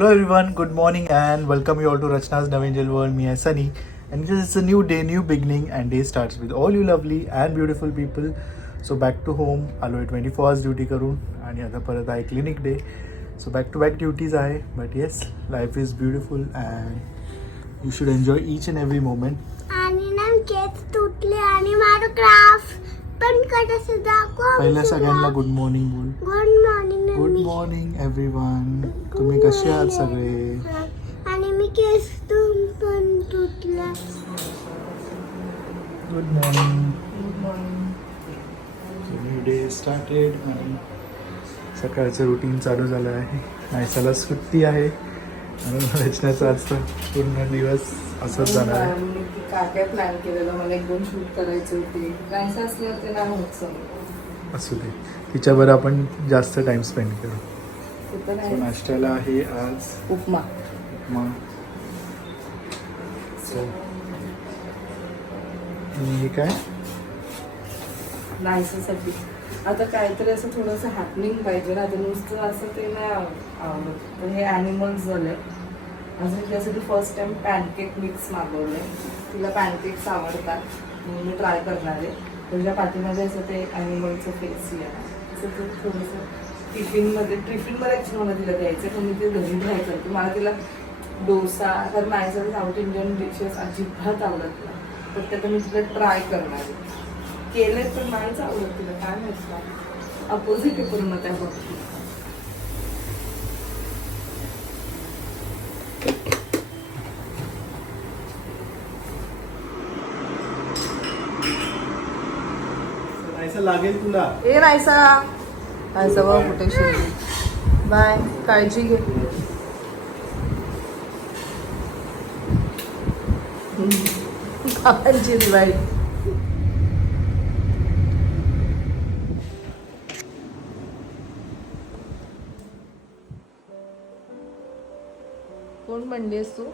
Hello everyone, good morning and welcome you all to Rachna's Navangel World. Me as Sunny, and this is a new day, new beginning, and day starts with all you lovely and beautiful people. So back to home, आलोय 24 hours duty करून आणि आता परत आहे clinic day. So back to back duties आहे, but yes life is beautiful and you should enjoy each and every moment. आणि ना केस तुटले आणि माझं क्राफ्ट पण कसं दाखव. पहिल्या सगळ्यांना गुड मॉर्निंग बोल. Good morning. Good morning everyone. तुम्ही कसे आहात सगळे? आणि मी केस पण तुटला. Good morning. New day started आणि सकाळचं रुटीन चालू झालं आहे. नायसाला सुट्टी आहे आणि रचनाचा आजचा पूर्ण दिवस असंच जाणार आहे. काय काय प्लॅन केलेलं, मला एक दोन शूट करायचे होते. नायसा असल्यावर ते नाही होत सगळं. असू दे, तिच्यावर आपण जास्त टाइम स्पेंड करू. ते पण So, आहे. नाश्त्याला आहे आज उपमा. उपमा. So, आणि हे काय नायसासाठी आता काहीतरी असं थोडंसं हॅपनिंग पाहिजे ना. आता नुसतं असं ते नाही आवडत. तर हे ॲनिमल्स झाले. अजून त्यासाठी फर्स्ट टाइम पॅनकेक मिक्स मागवले. तिला पॅनकेक्स आवडतात म्हणून मी ट्राय करणार आहे. तुझ्या पाठीमध्ये असं ते ॲनिमलचं फेस आहे असं ते थोडंसं टिफिनमध्ये ॲक्च्युली मला तिला द्यायचं आहे. पण मी ते घरी ट्राय करते. मला तिला डोसा तर माझ्यासाठी साऊथ इंडियन डिशेस अजिबात आवडत नाही. तर ते मी तिला ट्राय करणार आहे. केले तर नाहीच आवडत तिला, काय माहिती. अपोजिट आहे पूर्ण त्या बाबतीत. नायसा लागेल तुला. ए रायसा बघ कुठे शिरली. बाय, काळजी घे. काळजी दिवाळी. कोण म्हणलीस तू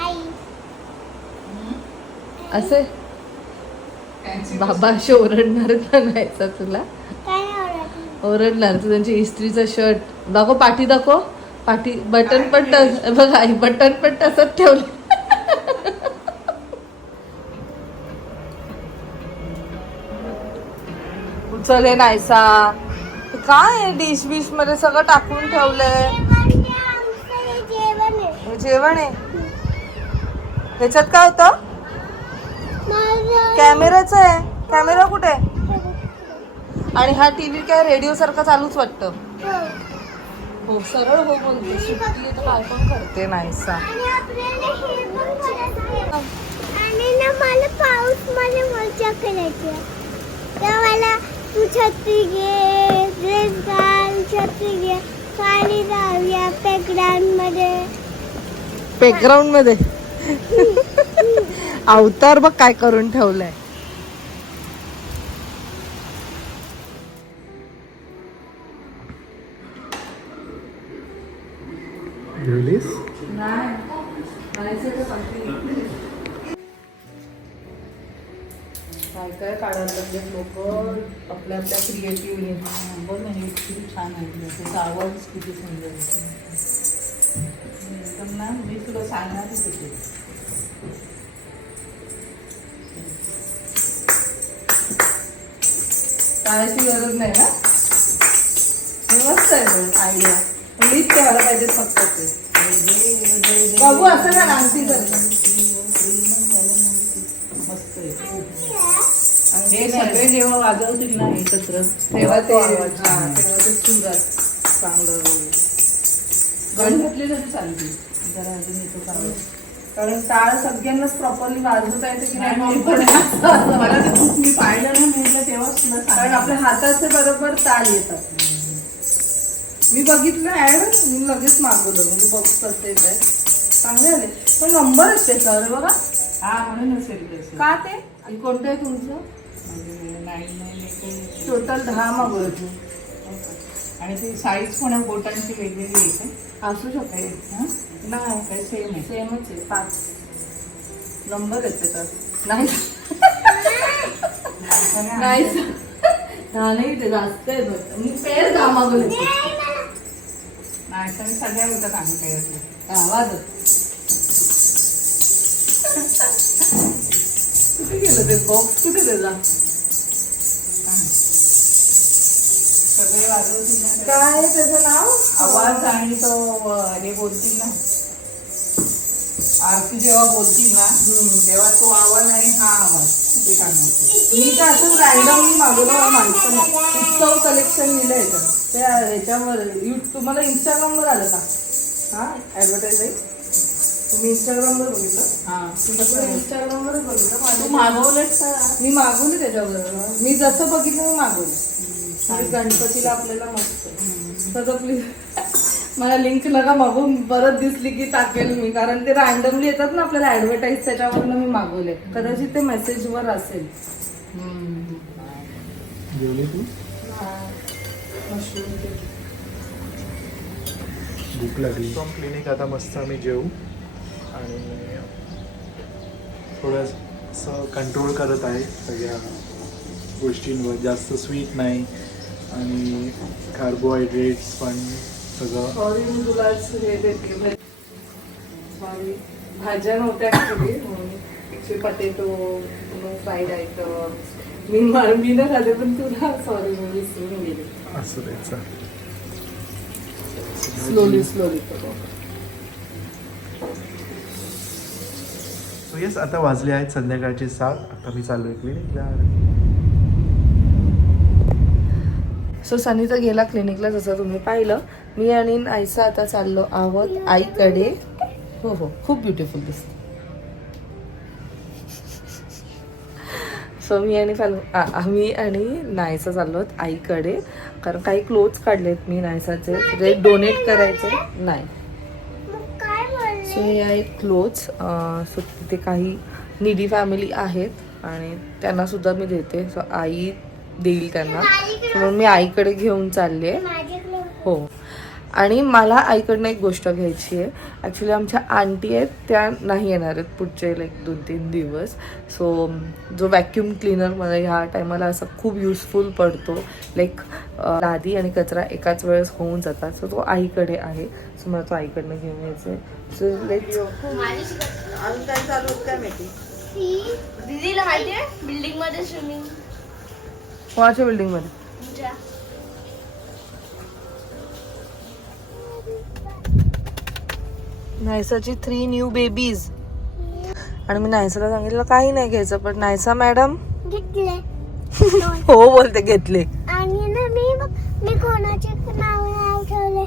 आई असे? बाबा असे ओरडणार नाहीचा तुला. काय आवडत. ओरडणार तू. त्यांची इस्त्रीचा शर्ट दाखव, पाठी दाखव. पाठी बटन पण बघ आई, बटन पण तसंच ठेवलं. उचल हे नायसा. काय डिश बिश मध्ये सगळं टाकून ठेवलंय. जेवण आहे. हे जेवण आहे. ह्याच्यात काय होतं? कॅमेराचं आहे. कॅमेरा कुठे? आणि हा टीव्ही काय रेडिओ सारखा चालूच वाटतं. हो सरळ हो बोलते. सुटली तर काय पण करते नाहीसा. आणि ना मला पाऊस मध्ये मजा करायची. तर मला तू छत्री घे, ड्रेस घाल, छत्री घे, खाली जाऊया प्लेग्राऊंड मध्ये. अवतार बघ काय करून ठेवलंय. जेवलीस? काय काय काढायला लागले लोक आपल्या आपल्या क्रिएटिव्हली. बघ ना हे किती छान आहे. त्याचा आवाज किती सुंदर एकदम ना. मी तुला सांगणारच होते. टाळायची गरज नाही ना. मस्त आहे आयडिया. मीच ठेवायला पाहिजे फक्त ते. बाबू असं ना रांगती करतात. मस्त आहे. हे सगळे जेव्हा वाजवतील ना एकत्र तेव्हा ते तेव्हा ते सुरात चांगलं गाणी घातली तरी चालते. जरा अजून येतो चांगलं. कारण टाळ सगळ्यांनाच प्रॉपरली वाजवता येते की नाही नाही, मी पण मला ते खूप मी पाहिलं ना म्हटलं तेव्हाच तुला कारण आपल्या हाताचे बरोबर ताल येतात. मी बघितलं ऍड, मी लगेच मागवलं. म्हणजे बघ कसं येत आहे. चांगले आले पण नंबर असते सर बघा. हा म्हणून असेल तसं. का ते? आणि कोणतं आहे तुमचं? म्हणजे 998 टोटल 10 मागवलं तू. आणि ते साईज पण आहे बोटांची वेगवेगळी आहे का? असू शकते. हां नाही काय सेम आहे? सेमच आहे. 5 नंबर आहेत त्याच्यात. नाही नाही ते जास्त आहे. मी पेर 10 मागवले. नाही तर सगळ्या होतात आम्ही काही असलं आवाजच. कुठे गेलं ते बॉक्स कुठे त्याचा? सगळे वाजवतील ना. काय आहे त्याचं नाव? आवाज आणि तो हे बोलतील ना, आरती जेव्हा बोलतील ना तेव्हा तो आवाज आणि हा आवाज ते सांगतो. मी तर असं रॅन्डमली मागवलं, मला माहिती नाही. उत्सव कलेक्शन लिहिलंय तर त्या ह्याच्यावर तुम्हाला इंस्टाग्रामवर आलं का? हा ॲडव्हर्टाईज तुम्ही इंस्टाग्रामवर बघितलं? हा इंस्टाग्रामवरच बघितलं तू माझं. मागवलंस का? मी मागवली त्याच्यावर. मी जसं बघितलं मी मागवलं. आणि गणपतीला आपल्याला मस्त तसं प्लीज मला लिंक नका मागून, परत दिसली की टाकेल मी, कारण ते रॅन्डमली येतात ना आपल्याला ऍडव्हर्टाईज, त्याच्यावरनं मी मागवले. कदाचित ते मेसेजवर असेल. जेवली तू? मशरूम ते. भूक लागली. फ्रॉम क्लिनिक आता मस्त आम्ही जेवू आणि थोडंसं कंट्रोल करत आहे सगळ्या गोष्टींवर. जास्त स्वीट नाही आणि कार्बोहायड्रेट्स पण सगळं. सॉरी मी तुला हे देते. सॉरी भाज्या नव्हत्या ॲक्च्युली पटेटो फ्राईड आयटम मी न खाते, पण तुला सॉरी मी विसरून गेले. असं द्यायचं. स्लोली सो येस, आता वाजले आहेत संध्याकाळचे 7. आता मी चालू आहे क्लिनिकला. सो सनी तर गेला क्लिनिकला जसं तुम्ही पाहिलं. मी आणि नायसा आता चाललो आहोत आईकडे. हो हो, खूप ब्युटिफुल दिसते. सो मी आणि नायसा चाललो आहोत आईकडे, कारण काही क्लोथ्स काढलेत मी नायसाचे, ते डोनेट करायचे नाही. सो हे आहेत क्लोथ्स. सो तिथे काही निडी फॅमिली आहेत आणि त्यांना सुद्धा मी देते. सो आई देईल त्यांना, म्हणून मी आईकडे घेऊन चालले. हो, आणि मला आईकडनं एक गोष्ट घ्यायची आहे. ॲक्च्युली आमच्या आंटी आहेत, त्या नाही येणार आहेत पुढचे 2-3 दिवस. सो जो व्हॅक्यूम क्लीनर मला ह्या टायमाला असं खूप युजफुल पडतो. लादी आणि कचरा एकाच वेळेस होऊन जातात. सो तो आईकडे आहे. सो मला तो आईकडनं घेऊन यायचं आहे. सो लेट्स अजून काय चालू होत काय माहिती. दीदीला माहिती आहे बिल्डिंग मध्ये स्विमिंग. कोणाच्या बिल्डिंगमध्ये? नायसाची 3 न्यू बेबीज. आणि मी नायसाला सांगितलं काही नाही घ्यायचं, पण नायसा मॅडम घेतले. हो बोलते घेतले. आणि ना मी कोणाचे नाव ठेवले.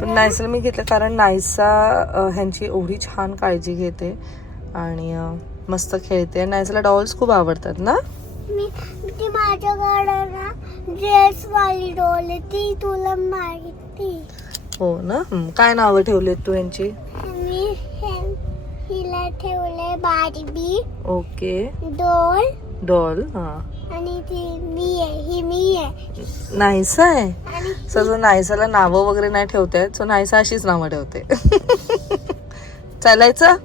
पण नायसाला मी घेतलं कारण नायसा ह्यांची एवढी छान काळजी घेते आणि मस्त खेळते. नायसाला डॉल्स खूप आवडतात ना. ती माझ्याकडे ना ड्रेस वाली डॉल आहे, ती तुला माहिती. हो ना. काय नावं ठेवलेत तू यांची? मी हिला ठेवले बार्बी. ओके. डॉल. हा. आणि ती ही मी आहे. नायसा आहे. आणि सो नायसाला नावं वगैरे नाही ठेवतायत. सो नायसा अशीच नावं ठेवते. चालायचं.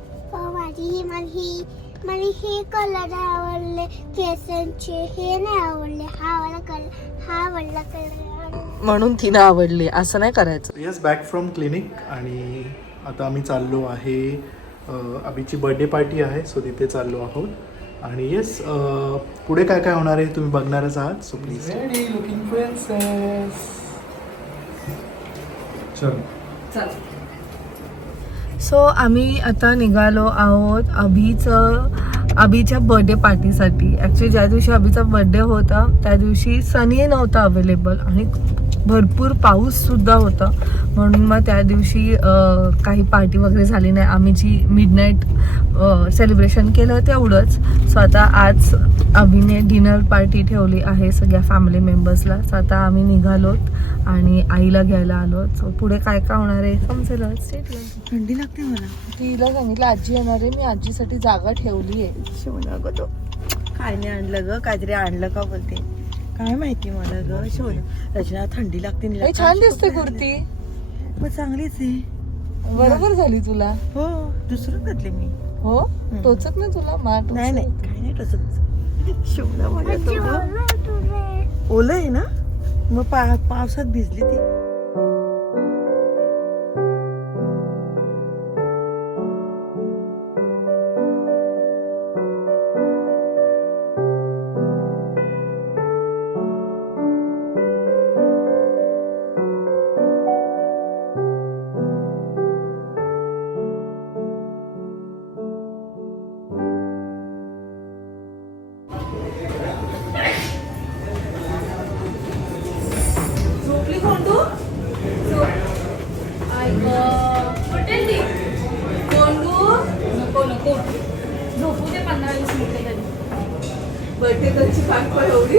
मला हे कलर आवडले केसांचे, हे नाही आवडले. हा आवडला कलर म्हणून तिनं आवडली, असं नाही करायचं. येस, बॅक फ्रॉम क्लिनिक आणि आता आम्ही चाललो आहे. अभिची बर्थडे पार्टी आहे, सो तिथे चाललो आहोत. आणि येस, पुढे काय काय होणार आहे तुम्ही बघणारच आहात. So please. Ready looking princess. चल. सो आम्ही आता निघालो आहोत अभिच्या बर्थडे पार्टीसाठी. ॲक्च्युली ज्या दिवशी अभिचा बर्थडे होता त्या दिवशी सनी नव्हता अवेलेबल आणि भरपूर पाऊससुद्धा होता, म्हणून मग त्या दिवशी काही पार्टी वगैरे झाली नाही. आम्ही जी मिडनाईट सेलिब्रेशन केलं तेवढंच. सो आता आज अभिने डिनर पार्टी ठेवली आहे सगळ्या फॅमिली मेंबर्सला. सो आता आम्ही निघालोत आणि आईला घ्यायला आलो. सो पुढे काय काय होणार आहे समजेलच. थंडी लागते मला. तिला सांगितलं आजी येणार आहे, मी आजीसाठी जागा ठेवली आहे. शोना ग तो काय नाही आणलं ग, काहीतरी आणलं का बोलते काय माहिती मला ग. शोना रचना थंडी लागते. छान दिसते कुर्ती. मग चांगलीच आहे. बरोबर झाली तुला. हो, दुसरं घातले मी. हो, टोचत नाही तुला मार. नाही नाही काय नाही टोचत. शोना माझ्या ओलं आहे ना, मग पावसात भिजली ती. नको झोपू दे 15-20 मिनिटं तरी. बर्थडे त्यांची बायको एवढी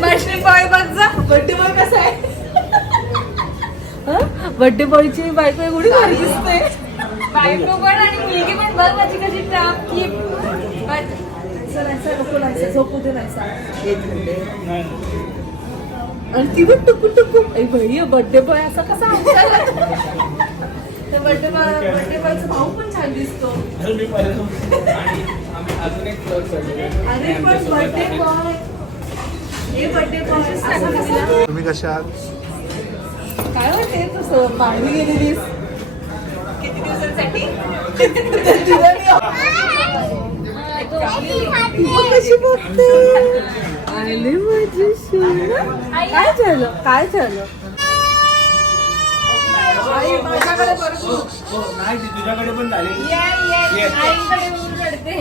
बर्थडे बॉय बघ जा. बर्थडे बॉय कसा आहे? बर्थडे बॉयची बायको एवढी भारी दिसते. बायको पण आणि मुलगी पण बघ माझी कशी टापकी. नको नाही झोपू दे नाही आणि ती पण टुकू टुकू भाई बर्थडे बॉय असा कसा बर्थडे बॉयचा भाऊ पण छान दिसतो. अरे पण बर्थडे बॉय हे बर्थडे बॉय असा कसा? तुम्ही कशा आहात? काय वाटते तसं मांडली गेलेलीस किती दिवसांसाठी कशी बघते आले माझी सोना. काय झालं काय झालं आई माझ्याकडे तुझ्याकडे पण झाली. आईकडे येऊन रडते.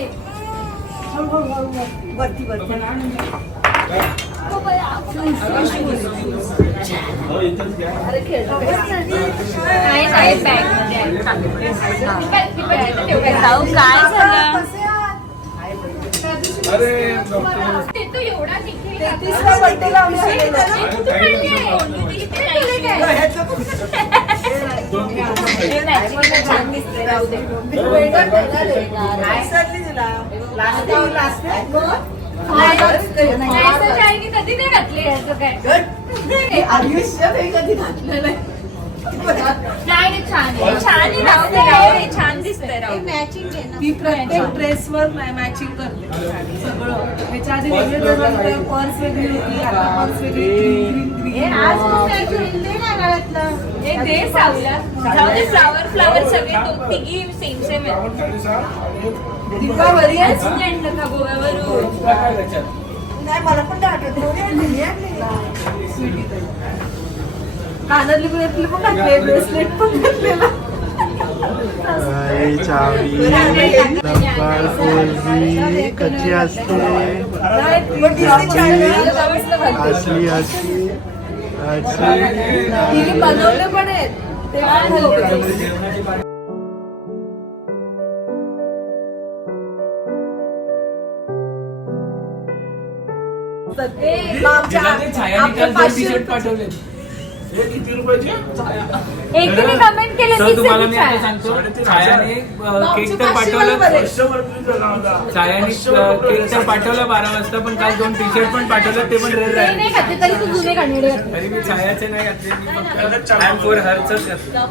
वरती वरती अरे खेळतो नाही नाही बॅगमध्ये जाऊ काय झालं अरे ते तू एवढा तिसरा बर्थडे लावली छान दिसते राहू दे कधी नाही घातले आयुष्यात हे कधी घातलं नाही. नाही छान आहे छान आहे राहू दे राहू दे छान दिसतंय राहू दे. ती प्रत्येक ड्रेसवर मॅचिंग करते सगळं. ह्याच्या आधी वेगळे ड्रेस होते, पर्स वेगळी होती, आता पर्स वेगळी. हे आज पण actually ते नाही गळ्यातलं. हे दे सावल्या जाऊ दे फ्लावर सगळे तो तिघी सेम दीपा बरी आहे? आणलं का गोव्यावरून नाही मला पण आठवत कानातली ब्रेसलेट पण घातले, ब्रेसलेट पण घातलेला. अरे चावी लंबाळ कोलबी कच्ची असते असली असली तिने बनवले पण आहेत ते पण घालते. पाठवले. हे किती रुपयाचे? एकीने कमेंट केलं तर तुम्हाला मी आता सांगतो छायाने केक तर पाठवला छायाने केक तर पाठवला 12 वाजता पण काल 2 टी-शर्ट पण पाठवलं ते पण रेड राहिले नाही घातले तरी तू जुने घालणे तरी मी छायाचे नाही घातले मी फक्त आय एम फॉर हरचंच घातलं.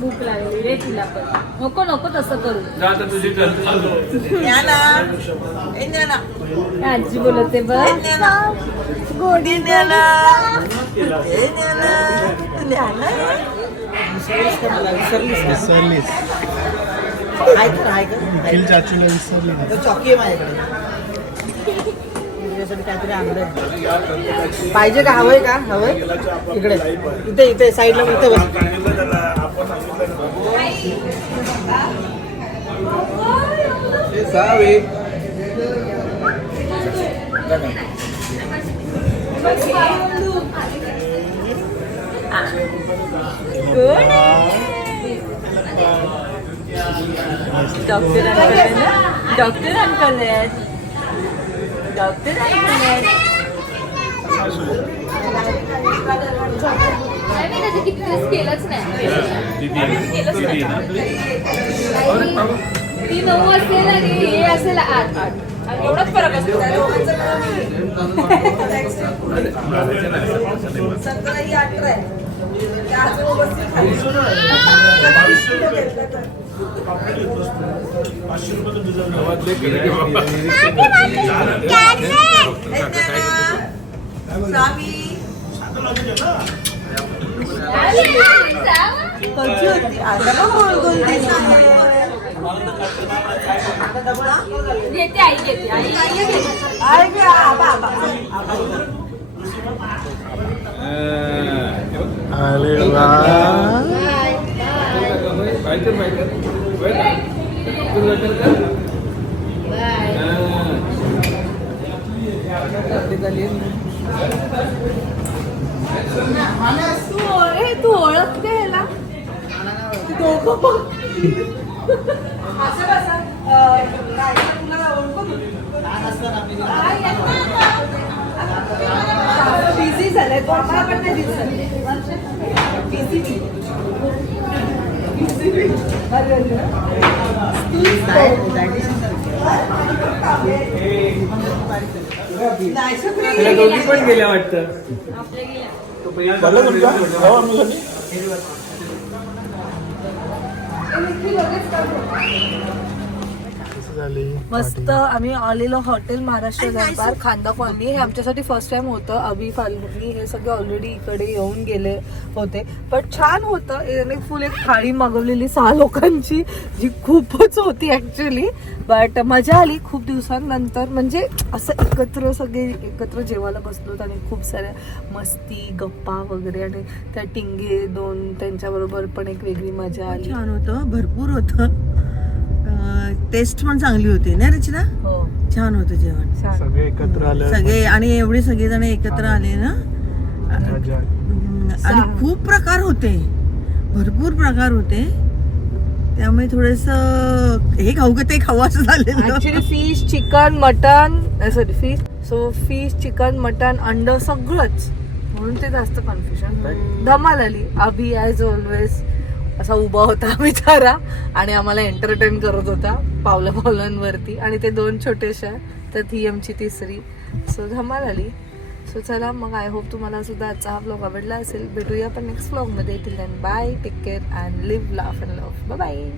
भूक लागली रे तिला पण नको नको तसं करू. जा आता तुझी आजी बोलते बघ विसरलीस निखिल चाचूला विसरली चॉकी आहे माझ्याकडे तुझ्यासाठी काहीतरी आणलंय. पाहिजे का हवंय का हवंय इकडे इथे इथे साईडला इथे बस. डॉक्टर अंकल आहेत. डॉक्टर अंकल आहेत. मी त्याचे किती दिवस केलंच नाही. ती 9 असेल आणि हे असेल 8. एवढाच फरक असतो. सगळं 18 आहे. आज व्यवस्थित कशी होती आता ना गोल गोल दिसते. घेते आई घेते आई घेते. अरे वा तू ओळखते ह्याला दोघं पण असं कसं काय तुला ओळखतो बिझी झालंय तो आम्हाला पण नाही बिझी त्याला दोघी पण गेल्या वाटतं. मस्त आम्ही आलेलो हॉटेल महाराष्ट्र दरबार खांदा कॉलनी. हे आमच्यासाठी फर्स्ट टाइम होतं. अभि फाल्गुनी हे सगळे ऑलरेडी इकडे येऊन गेले होते, पण छान होतं. याने फुल एक थाळी मागवलेली 6 लोकांची, जी खूपच होती ऍक्च्युली, बट मजा आली खूप दिवसांनंतर. म्हणजे असं एकत्र सगळे एकत्र जेवायला बसलो आणि खूप साऱ्या मस्ती गप्पा वगैरे, आणि त्या टिंगे 2 त्यांच्याबरोबर पण एक वेगळी मजा आली. छान होतं, भरपूर होतं. टेस्ट पण चांगली होती ना रचना. हो छान होतं जेवण. छान. सगळे एकत्र आले सगळे आणि एवढे सगळेजण एकत्र आले ना. आणि खूप प्रकार होते, भरपूर प्रकार होते. त्यामुळे थोडस हे खाऊ का ते खाऊ असं झालेलं. Actually fish chicken mutton fish chicken mutton अंड सगळंच, म्हणून ते जास्त कन्फ्युजन. धमाल आली. अभि ॲज ऑलवेज असा उभा होता बिचारा आणि आम्हाला एंटरटेन करत होता पावलांवरती. आणि ते 2 छोटेशा, तर ती आमची तिसरी. सो धमाल आली. सो चला मग, आय होप तुम्हाला सुद्धा आजचा हा ब्लॉग आवडला असेल. भेटूया आपण नेक्स्ट ब्लॉगमध्ये. Till then bye, take care and live, laugh and love. Bye bye.